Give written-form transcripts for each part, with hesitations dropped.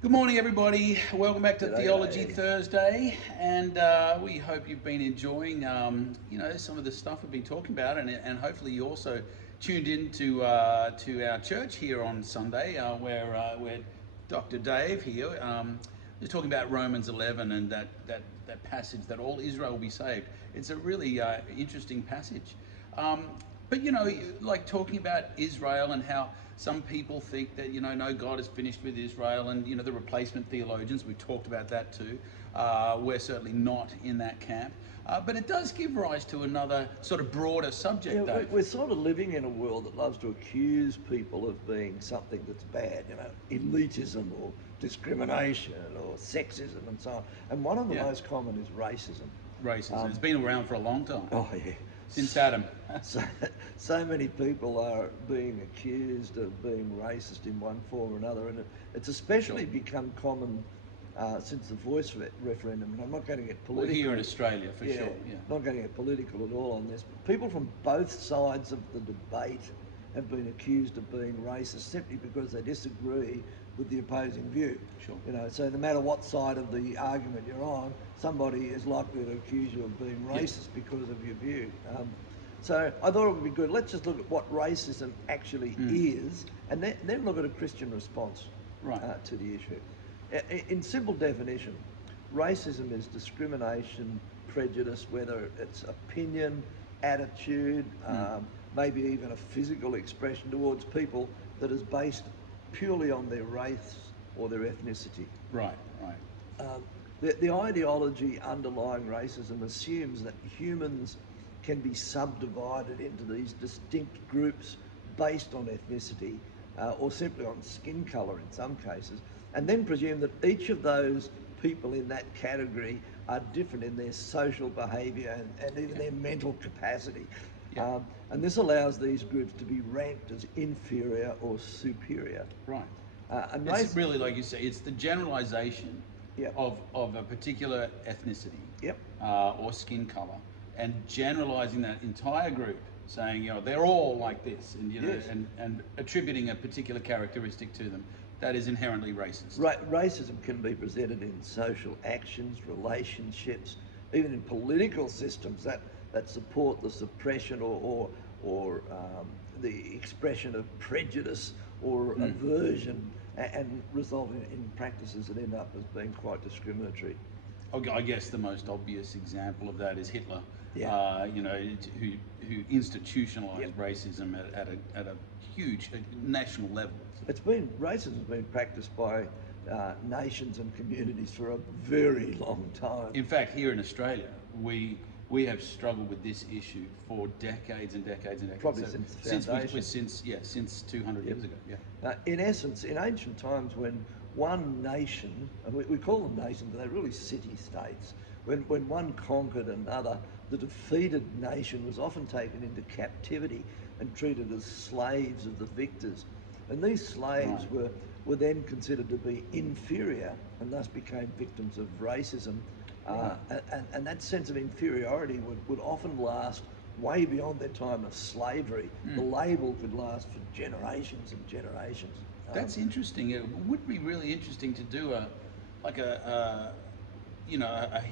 Good morning, everybody. Welcome back to G'day, Theology g'day. Thursday, and we hope you've been enjoying, some of the stuff we've been talking about, and hopefully you also tuned in to our church here on Sunday, where Dr. Dave here is talking about Romans 11 and that passage that all Israel will be saved. It's a really interesting passage. But like talking about Israel and how some people think that no, God is finished with Israel, and the replacement theologians. We've talked about that too. We're certainly not in that camp, but it does give rise to another sort of broader Yeah, subject, Dave. we're sort of living in a world that loves to accuse people of being something that's bad, elitism or discrimination or sexism and so on. And one of the Yeah, most common is racism. racism. It's Um, been around for a long time, oh, yeah. since Adam. So, so many people are being accused of being racist in one form or another, and it's Sure. especially become common since the voice referendum. And I'm not going to get Well, here in political, Australia, for yeah, sure. Yeah. not going to get political at all on this. But people from both sides of the debate have been accused of being racist simply because they disagree with the opposing view. Sure. So no matter what side of the argument you're on, somebody is likely to accuse you of being Yeah. racist because of your view. So I thought it would be good. Let's just look at what racism actually is, and then look at a Christian response Right. to the issue. In simple definition, racism is discrimination, prejudice, whether it's opinion, attitude, maybe even a physical expression towards people that is based purely on their race or their ethnicity. Right. Right. The ideology underlying racism assumes that humans can be subdivided into these distinct groups based on ethnicity or simply on skin colour in some cases, and then presume that each of those people in that category are different in their social behaviour and even Yeah. their mental capacity. Yeah. And this allows these groups to be ranked as inferior or superior. Right. And It's race, really like you say. It's the generalization yep, of a particular ethnicity yep, or skin color, and generalizing that entire group, saying they're all like this, and yes. and attributing a particular characteristic to them that is inherently racist. Racism can be presented in social actions, relationships, even in political systems that support the suppression or the expression of prejudice or aversion and result in practices that end up as being quite discriminatory. I guess the most obvious example of that is Hitler, Yeah. who institutionalized Yep. racism at a huge national level. Racism's been practiced by nations and communities for a very long time. In fact, here in Australia, we have struggled with this issue for decades and decades and decades. Probably So since the since foundation. since 200 Yep. years ago. Yeah. In essence, in ancient times, when one nation, and we call them nations, but they're really city-states, when one conquered another, the defeated nation was often taken into captivity and treated as slaves of the victors. And these slaves Right. were then considered to be inferior and thus became victims of racism. Right. And that sense of inferiority would often last way beyond their time of slavery. The label could last for generations and generations. That's interesting. It would be really interesting to do like a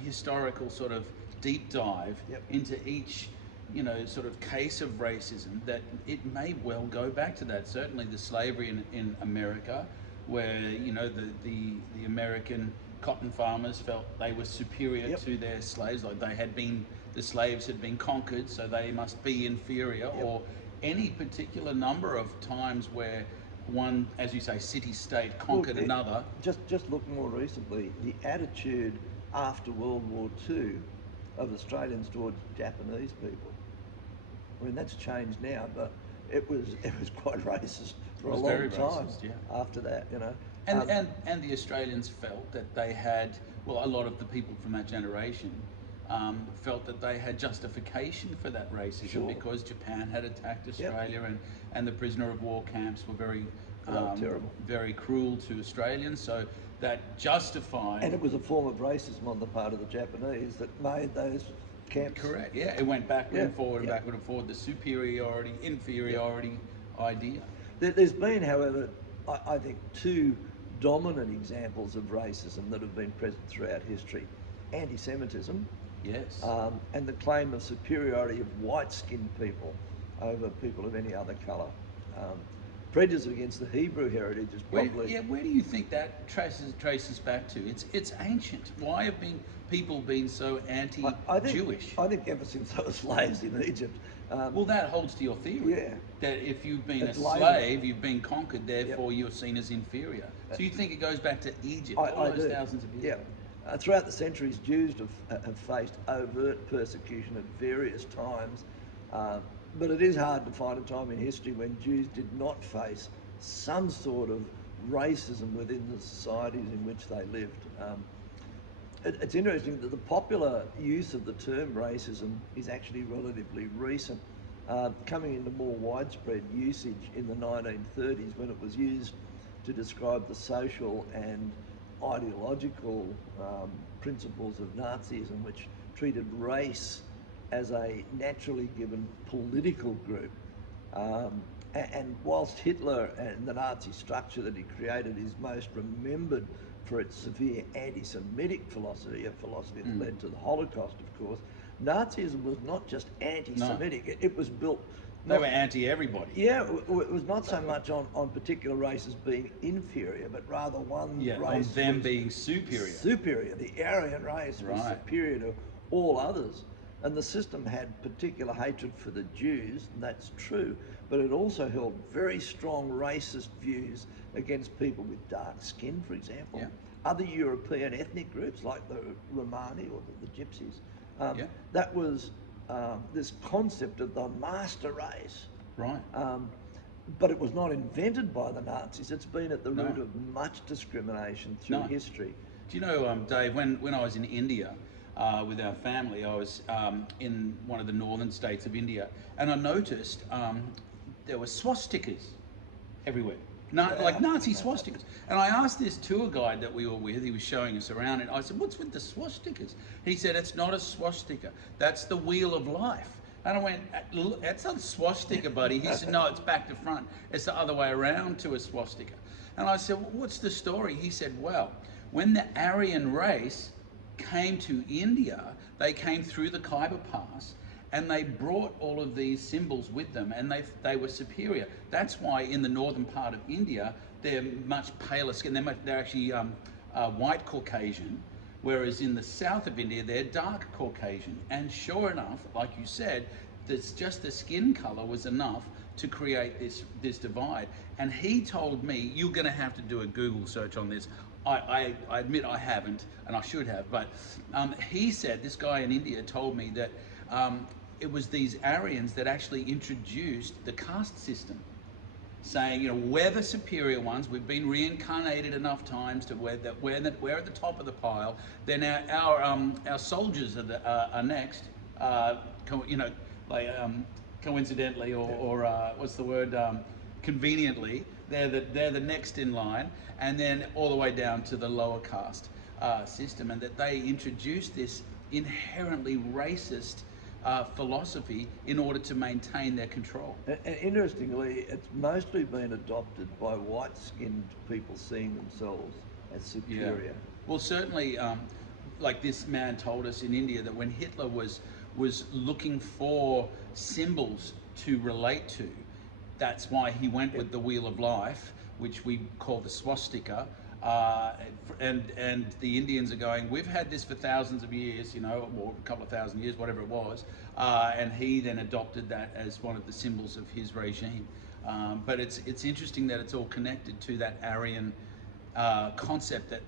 historical sort of deep dive Yep. into each sort of case of racism that it may well go back to that. Certainly the slavery in America, where the American cotton farmers felt they were superior Yep. to their slaves, like the slaves had been conquered, so they must be inferior, Yep. or any particular number of times where one, as you say, city-state Look, conquered another. just look more recently, the attitude after World War II of Australians towards Japanese people. I mean, that's changed now, but it was quite racist It for a was long very time racist, yeah. after that. And, Um, and, and the Australians felt that they had, well, a lot of the people from that generation felt that they had justification for that racism sure. because Japan had attacked Yep. Australia, and the prisoner of war camps were They were terrible. very cruel to Australians. So that justified. And it was a form of racism on the part of the Japanese that made those camps. Correct. Yeah, it went backward Yeah, and forward and yeah. backward and forward. The superiority, Yep. inferiority idea. There's been, however, I think, two dominant examples of racism that have been present throughout history. Anti-Semitism, Yes. and the claim of superiority of white-skinned people over people of any other colour. Prejudice against the Hebrew heritage is probably... Where do you think that traces back to? It's ancient. Why have people been so anti-Jewish? I think ever since they were slaves in Egypt. Well, that holds to your theory. Yeah. That if you've been It's a labor. slave, you've been conquered, therefore you're seen as inferior. So you think it goes back to Egypt, all those do. thousands of years Yeah. ago? Throughout the centuries, Jews have faced overt persecution at various times, but it is hard to find a time in history when Jews did not face some sort of racism within the societies in which they lived. It's interesting that the popular use of the term racism is actually relatively recent, coming into more widespread usage in the 1930s when it was used to describe the social and ideological principles of Nazism, which treated race as a naturally given political group. And whilst Hitler and the Nazi structure that he created is most remembered for its severe anti-Semitic philosophy, a philosophy that led to the Holocaust, of course, Nazism was not just anti-Semitic. No. It was built... They were anti-everybody. Yeah, it was not so much on particular races being inferior, but rather one race on them was being superior. Superior. The Aryan race was Right. superior to all others. And the system had particular hatred for the Jews, and that's true, but it also held very strong racist views against people with dark skin, for example. Yeah. Other European ethnic groups like the Romani or the Gypsies. Yeah. That was this concept of the master race. Right. But it was not invented by the Nazis. It's been at the No. root of much discrimination through No. history. Do you know, Dave, when I was in India with our family, I was in one of the northern states of India, and I noticed there were swastikas everywhere. Like Nazi swastikas. And I asked this tour guide that we were with, he was showing us around, and I said, what's with the swastikas? He said, it's not a swastika, that's the wheel of life. And I went, that's not a swastika, buddy. He said, no, it's back to front. It's the other way around to a swastika. And I said, well, what's the story? He said, well, when the Aryan race came to India, they came through the Khyber Pass, and they brought all of these symbols with them, and they were superior. That's why in the northern part of India, they're much paler skin. They're actually white Caucasian, whereas in the south of India, they're dark Caucasian. And sure enough, like you said, just the skin color was enough to create this divide. And he told me, you're gonna have to do a Google search on this. I admit I haven't, and I should have, but he said, this guy in India told me that it was these Aryans that actually introduced the caste system, saying, you know, we're the superior ones, we've been reincarnated enough times to we're at the top of the pile, then our soldiers are next, you know, like coincidentally, or what's the word, conveniently, they're the next in line, and then all the way down to the lower caste system, and that they introduced this inherently racist philosophy in order to maintain their control. And interestingly, it's mostly been adopted by white-skinned people seeing themselves as superior. Yeah. Well, certainly, like this man told us in India, that when Hitler was looking for symbols to relate to, that's why he went with the Wheel of Life, which we call the swastika. And the Indians are going, we've had this for thousands of years, you know, or a couple of thousand years, whatever it was. And he then adopted that as one of the symbols of his regime. But it's interesting that it's all connected to that Aryan concept that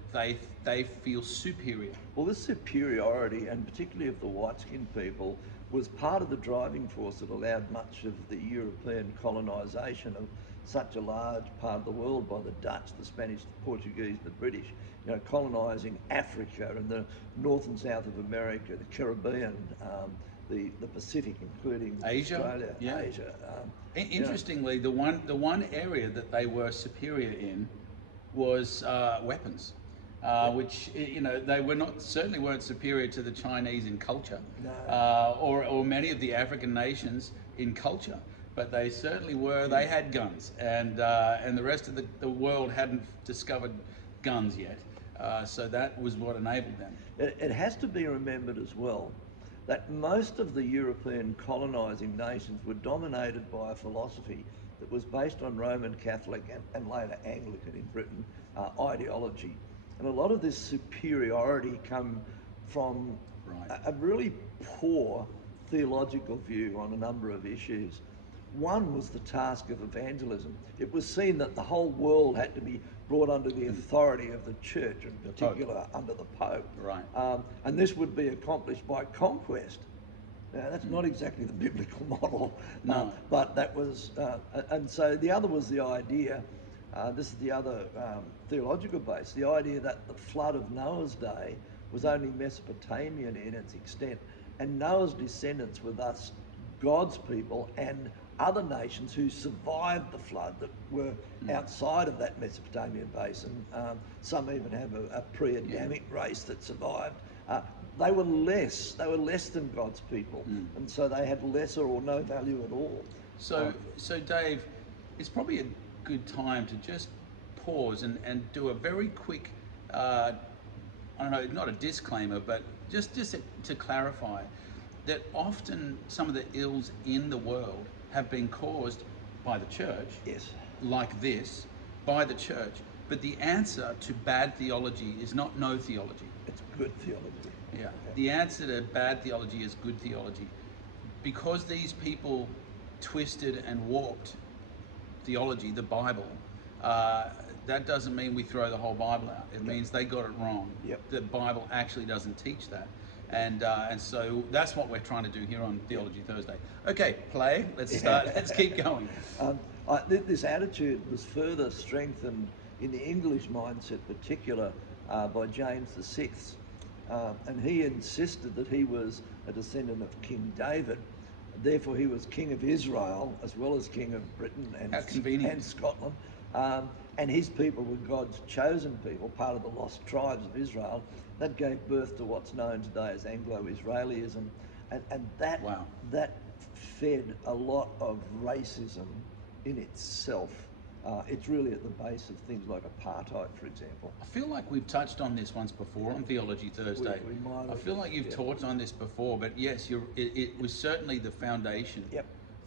they feel superior. Well, this superiority, and particularly of the white-skinned people, was part of the driving force that allowed much of the European colonisation of such a large part of the world by the Dutch, the Spanish, the Portuguese, the British, you know, colonising Africa and the North and South of America, the Caribbean, the Pacific, including Asia, Australia, yeah. Asia. Interestingly, the one area that they were superior in was weapons. Which, you know, they certainly weren't superior to the Chinese in culture, No. or many of the African nations in culture, but they certainly were. They had guns, and the rest of the world hadn't discovered guns yet. So that was what enabled them. It has to be remembered as well that most of the European colonising nations were dominated by a philosophy that was based on Roman Catholic and later Anglican in Britain ideology. And a lot of this superiority come from a really poor theological view on a number of issues. One was the task of evangelism. It was seen that the whole world had to be brought under the authority of the church, in particular under the Pope. Right. And this would be accomplished by conquest. Now, that's not exactly the biblical model, No. but that was, and so the other was the idea, this is the other theological base, the idea that the flood of Noah's day was only Mesopotamian in its extent, and Noah's descendants were thus God's people and other nations who survived the flood that were outside of that Mesopotamian basin. Some even have a pre-Adamic race that survived. They were less than God's people, and so they had lesser or no value at all. So Dave, it's probably a good time to just pause and do a very quick, I don't know, not a disclaimer, but just to clarify that often some of the ills in the world have been caused by the church. Yes. Like this, by the church. But the answer to bad theology is not no theology. It's good theology. Yeah. The answer to bad theology is good theology. Because these people twisted and warped theology, the Bible, that doesn't mean we throw the whole Bible out. It means they got it wrong. Yep. The Bible actually doesn't teach that. And so that's what we're trying to do here on Theology Thursday. Okay, play. Let's start. Let's keep going. This attitude was further strengthened in the English mindset, particular by James VI, and he insisted that he was a descendant of King David. Therefore, he was King of Israel as well as King of Britain and Scotland. And his people were God's chosen people, part of the lost tribes of Israel. That gave birth to what's known today as Anglo-Israelism. And that, that fed a lot of racism in itself. It's really at the base of things like apartheid, for example. I feel like we've touched on this once before on Theology Thursday. We might have, I feel like you've taught on this before, but yes, it was certainly the foundation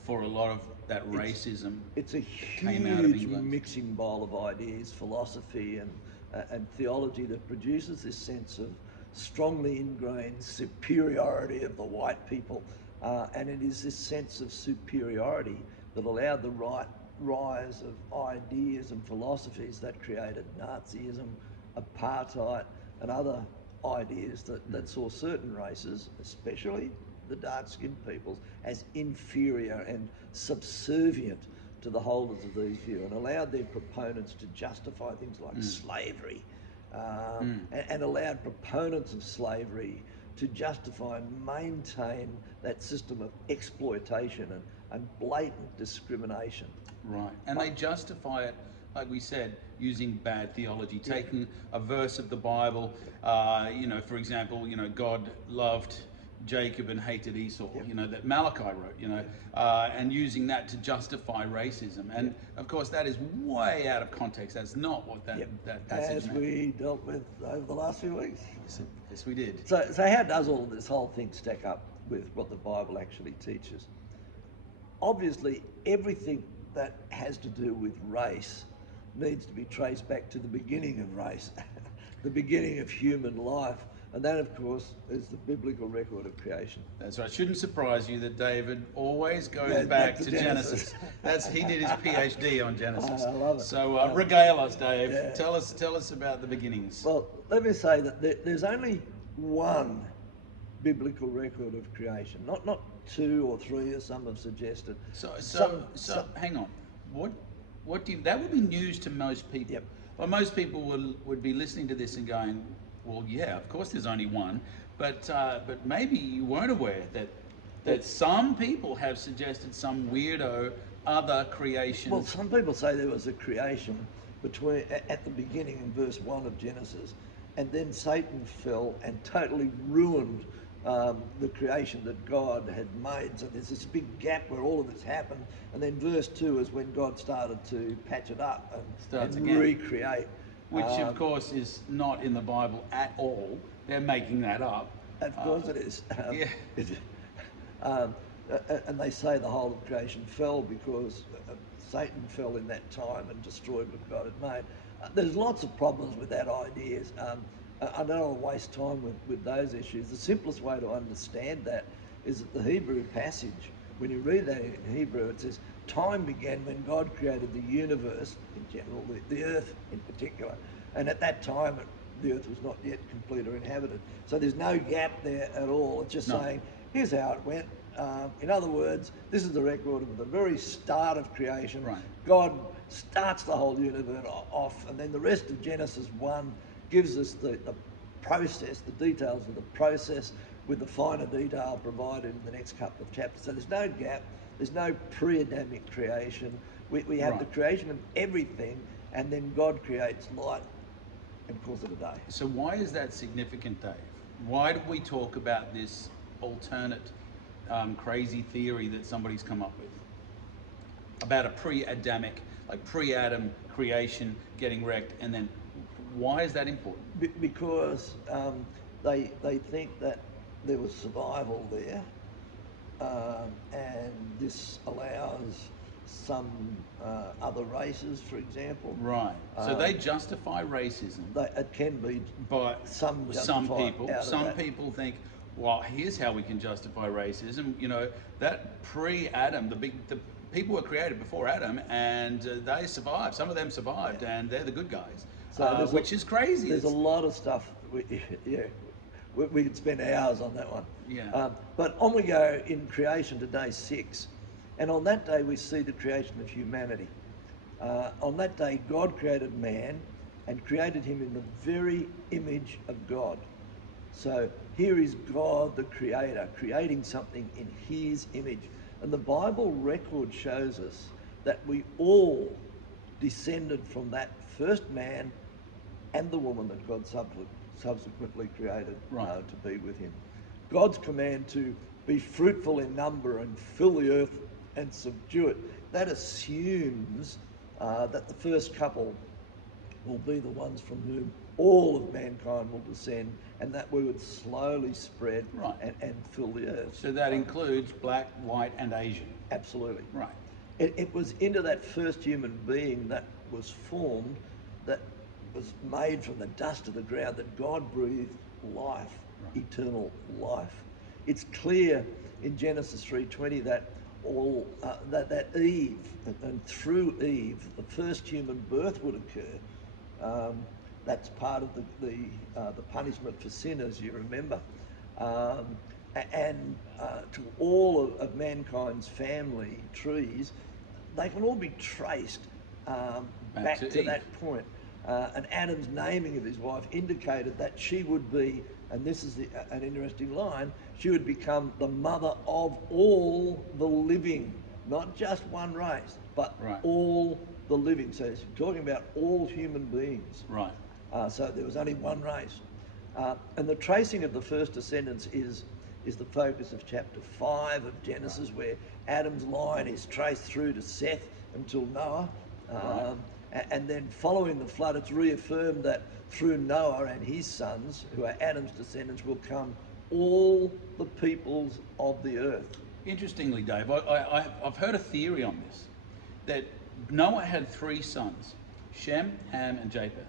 for a lot of that racism. It's a huge mixing bowl of ideas, philosophy and theology that produces this sense of strongly ingrained superiority of the white people. And it is this sense of superiority that allowed the rise of ideas and philosophies that created Nazism, apartheid, and other ideas that saw certain races, especially the dark-skinned peoples, as inferior and subservient to the holders of these views, and allowed their proponents to justify things like slavery, and allowed proponents of slavery to justify and maintain that system of exploitation and blatant discrimination. Right, and they justify it, like we said, using bad theology, taking a verse of the Bible, for example, God loved Jacob and hated Esau, that Malachi wrote, and using that to justify racism. And of course, that is way out of context. That's not what that passage meant. As we dealt with over the last few weeks. Yes, we did. So how does all of this whole thing stack up with what the Bible actually teaches? Obviously, everything that has to do with race needs to be traced back to the beginning of race, the beginning of human life. And that, of course, is the biblical record of creation. That's right. It shouldn't surprise you that David always goes back to Genesis. He did his PhD on Genesis. I love it. So regale us, Dave. Yeah. Tell us about the beginnings. Well, let me say that there's only one biblical record of creation, not two or three, as some have suggested. So hang on. What do you, that would be news to most people. Yep. Well, most people would be listening to this and going, well, yeah, of course there's only one, but maybe you weren't aware that some people have suggested some weirdo other creation. Well, some people say there was a creation at the beginning in verse 1 of Genesis, and then Satan fell and totally ruined the creation that God had made. So there's this big gap where all of this happened, and then verse 2 is when God started to patch it up and recreate. which of course is not in the Bible at all. They're making that up. Of course it is. Yeah. Um, and they say the whole of creation fell because Satan fell in that time and destroyed what God had made. There's lots of problems with that idea. I don't want to waste time with those issues. The simplest way to understand that is that the Hebrew passage, when you read that in Hebrew, it says, time began when God created the universe in general, the earth in particular. And at that time, the earth was not yet complete or inhabited. So there's no gap there at all. It's just saying, here's how it went. In other words, this is the record of the very start of creation. Right. God starts the whole universe off, and then the rest of Genesis 1 gives us the process, the details of the process, with the finer detail provided in the next couple of chapters. So there's no gap, there's no pre-Adamic creation. We have the creation of everything, and then God creates light and calls it a day. So why is that significant, Dave? Why do we talk about this alternate crazy theory that somebody's come up with about a pre-Adamic, like pre-Adam creation getting wrecked, and then why is that important? Because they think that there was survival there, and this allows some other races, for example. Right. So they justify racism. It can be, but some people think, well, here's how we can justify racism. You know, that pre-Adam, the people were created before Adam, and they survived. Some of them survived, and they're the good guys. So which is crazy. There's a lot of stuff. We could spend hours on that one. Yeah. But on we go in creation to day 6. And on that day, we see the creation of humanity. On that day, God created man and created him in the very image of God. So here is God, the creator, creating something in his image. And the Bible record shows us that we all descended from that first man and the woman that God subsequently created to be with him. God's command to be fruitful in number and fill the earth and subdue it, that assumes that the first couple will be the ones from whom all of mankind will descend, and that we would slowly spread and fill the earth. So that includes black, white, and Asian. Absolutely. Right. It was into that first human being that was formed, that was made from the dust of the ground, that God breathed life, eternal life. It's clear in Genesis 3:20 that that Eve, and through Eve, the first human birth would occur. That's part of the punishment for sin, as you remember. And to all of mankind's family trees, they can all be traced back to that point. And Adam's naming of his wife indicated that she would be, and this is an interesting line, she would become the mother of all the living, not just one race, but all the living. So he's talking about all human beings. Right. So there was only one race. And the tracing of the first descendants is the focus of chapter 5 of Genesis, where Adam's line is traced through to Seth until Noah. And then following the flood, it's reaffirmed that through Noah and his sons, who are Adam's descendants, will come all the peoples of the earth. Interestingly, Dave, I've heard a theory on this, that Noah had 3 sons, Shem, Ham, and Japheth.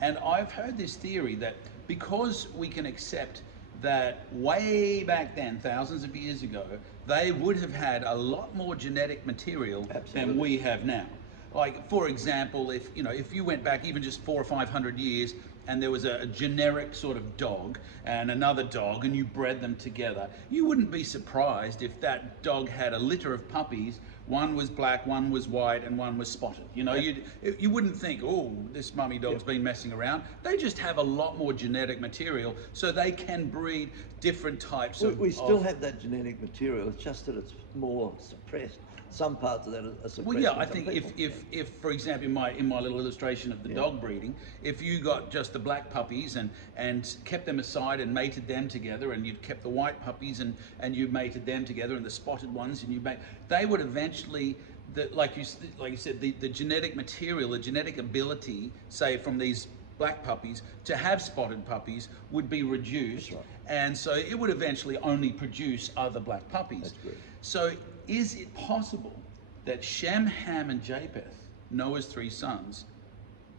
And I've heard this theory that because we can accept that way back then, thousands of years ago, they would have had a lot more genetic material than we have now. Like, for example, if you went back even just 400 or 500 years and there was a generic sort of dog and another dog and you bred them together, you wouldn't be surprised if that dog had a litter of puppies. One was black, one was white, and one was spotted. You know, you wouldn't think, oh, this mummy dog's been messing around. They just have a lot more genetic material, so they can breed different types of... We still have that genetic material, it's just that it's more suppressed. Some parts of that are suppressed. Well, yeah, I think if for example, in my little illustration of the dog breeding, if you got just the black puppies and kept them aside and mated them together, and you'd kept the white puppies and you mated them together, and the spotted ones, and they would eventually like you said, the genetic material, the genetic ability, say from these black puppies to have spotted puppies would be reduced. That's right. And so it would eventually only produce other black puppies. That's correct. So is it possible that Shem, Ham, and Japheth, Noah's three sons,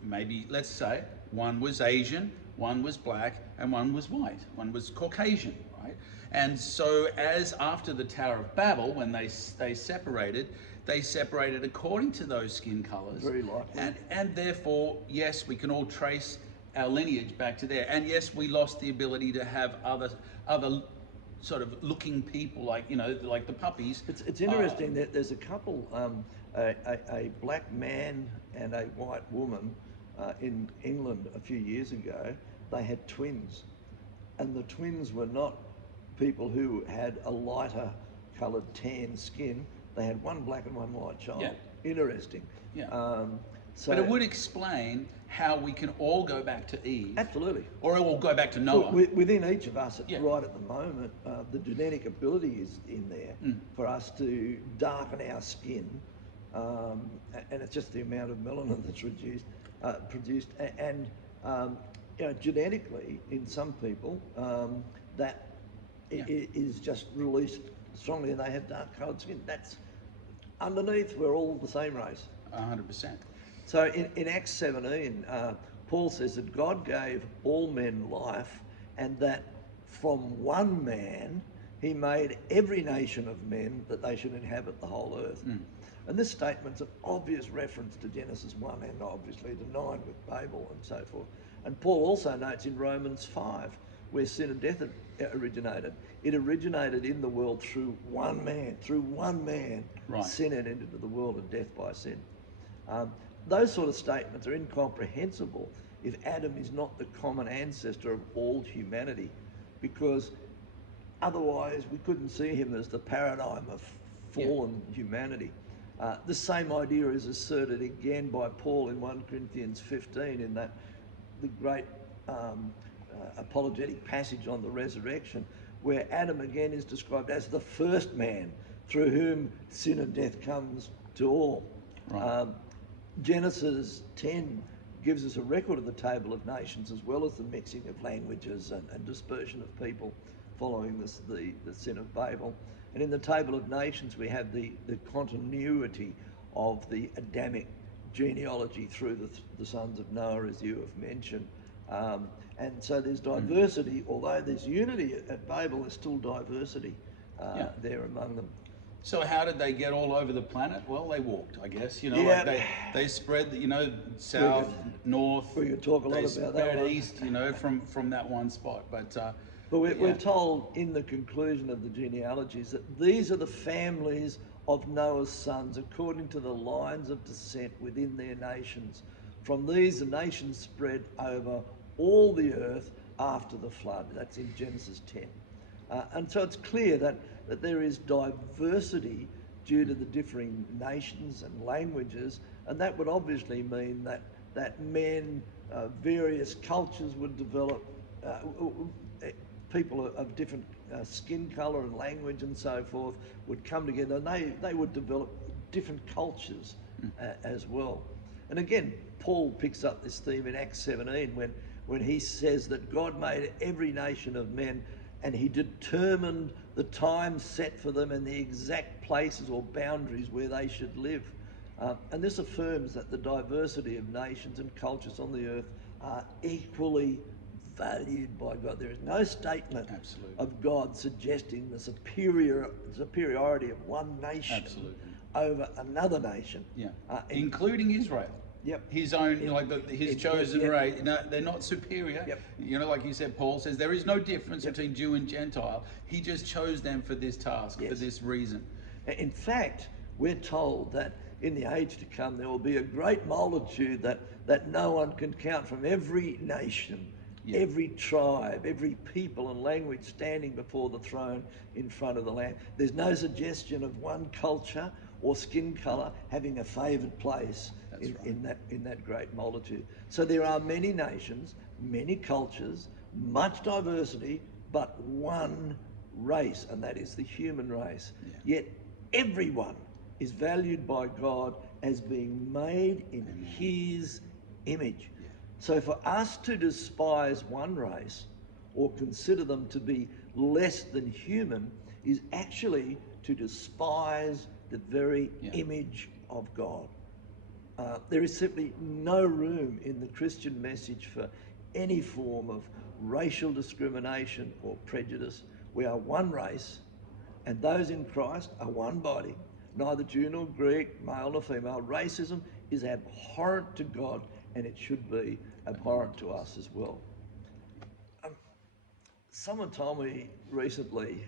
maybe let's say one was Asian, one was black, and one was white, one was Caucasian, right? And so as after the Tower of Babel, when they separated according to those skin colors. Very likely. And therefore, yes, we can all trace our lineage back to there. And yes, we lost the ability to have other sort of looking people, like, you know, like the puppies. It's interesting that there's a couple, a black man and a white woman in England a few years ago. They had twins, and the twins were not people who had a lighter coloured tan skin. They had one black and one white child. Yeah. Interesting. Yeah. So But it would explain how we can all go back to Eve. absolutely. Or all go back to Noah. Within each of us, Yeah. right at the moment, the genetic ability is in there for us to darken our skin, and it's just the amount of melanin that's produced, and you know, genetically, in some people, that is just released strongly, and they have dark-coloured skin. That's underneath. We're all the same race. 100%. So in Acts 17, Paul says that God gave all men life, and that from one man he made every nation of men that they should inhabit the whole earth. And this statement's an obvious reference to Genesis 1 and obviously to 9 with Babel and so forth. And Paul also notes in Romans 5, where sin and death originated. It originated in the world through one man. Through one man, Right. sin entered into the world, and death by sin. Those sort of statements are incomprehensible if Adam is not the common ancestor of all humanity, because otherwise we couldn't see him as the paradigm of fallen humanity. The same idea is asserted again by Paul in 1 Corinthians 15 in that the great apologetic passage on the resurrection, where Adam again is described as the first man through whom sin and death comes to all. Right. Genesis 10 gives us a record of the table of nations, as well as the mixing of languages and dispersion of people following the sin of Babel. And in the table of nations, we have the continuity of the Adamic genealogy through the sons of Noah, as you have mentioned. And so there's diversity, although there's unity at Babel, there's still diversity there among them. So how did they get all over the planet? Well, they walked, I guess. You know, Yeah. like they spread, you know, south, north. We could talk a lot they about that spread one. east, you know, from that one spot. But We're told in the conclusion of the genealogies that these are the families of Noah's sons according to the lines of descent within their nations. From these, the nations spread over all the earth after the flood. That's in Genesis 10. And so it's clear that there is diversity due to the differing nations and languages, and that would obviously mean that men, various cultures would develop, people of different skin colour and language and so forth would come together, and they would develop different cultures as well. And again, Paul picks up this theme in Acts 17 when he says that God made every nation of men, and he determined the time set for them and the exact places or boundaries where they should live. And this affirms that the diversity of nations and cultures on the earth are equally valued by God. There is no statement of God suggesting the superiority of one nation over another nation. Including Israel. Yep. His own, his chosen race. No, they're not superior. Yep. You know, like you said, Paul says there is no difference between Jew and Gentile. He just chose them for this task, for this reason. In fact, we're told that in the age to come there will be a great multitude that no one can count, from every nation, every tribe, every people and language, standing before the throne in front of the Lamb. There's no suggestion of one culture or skin colour having a favoured place in that great multitude. So there are many nations, many cultures, much diversity, but one race, and that is the human race. Yet everyone is valued by God as being made in his image. Yeah. So for us to despise one race or consider them to be less than human is actually to despise the very image of God. There is simply no room in the Christian message for any form of racial discrimination or prejudice. We are one race, and those in Christ are one body, neither Jew nor Greek, male nor female. Racism is abhorrent to God, and it should be abhorrent to us as well. Someone told me recently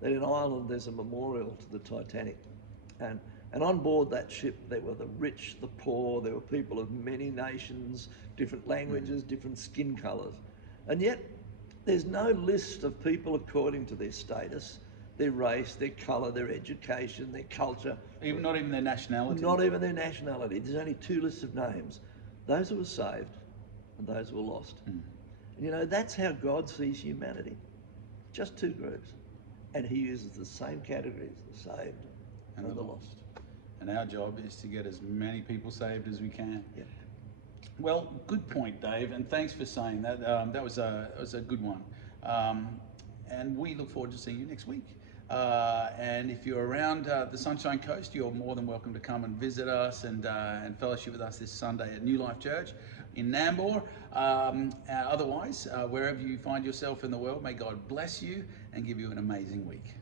that in Ireland there's a memorial to the Titanic, and on board that ship there were the rich, the poor, there were people of many nations, different languages, different skin colours, and yet there's no list of people according to their status, their race, their colour, their education, their culture. Not even their nationality. Not even their nationality. There's only two lists of names: those who were saved and those who were lost. And you know, that's how God sees humanity. Just two groups. And he uses the same categories, the saved and the lost. And our job is to get as many people saved as we can. Yeah. Well, good point, Dave, and thanks for saying that. That was a good one. And we look forward to seeing you next week. And if you're around the Sunshine Coast, you're more than welcome to come and visit us and fellowship with us this Sunday at New Life Church in Nambour. Otherwise, wherever you find yourself in the world, may God bless you and give you an amazing week.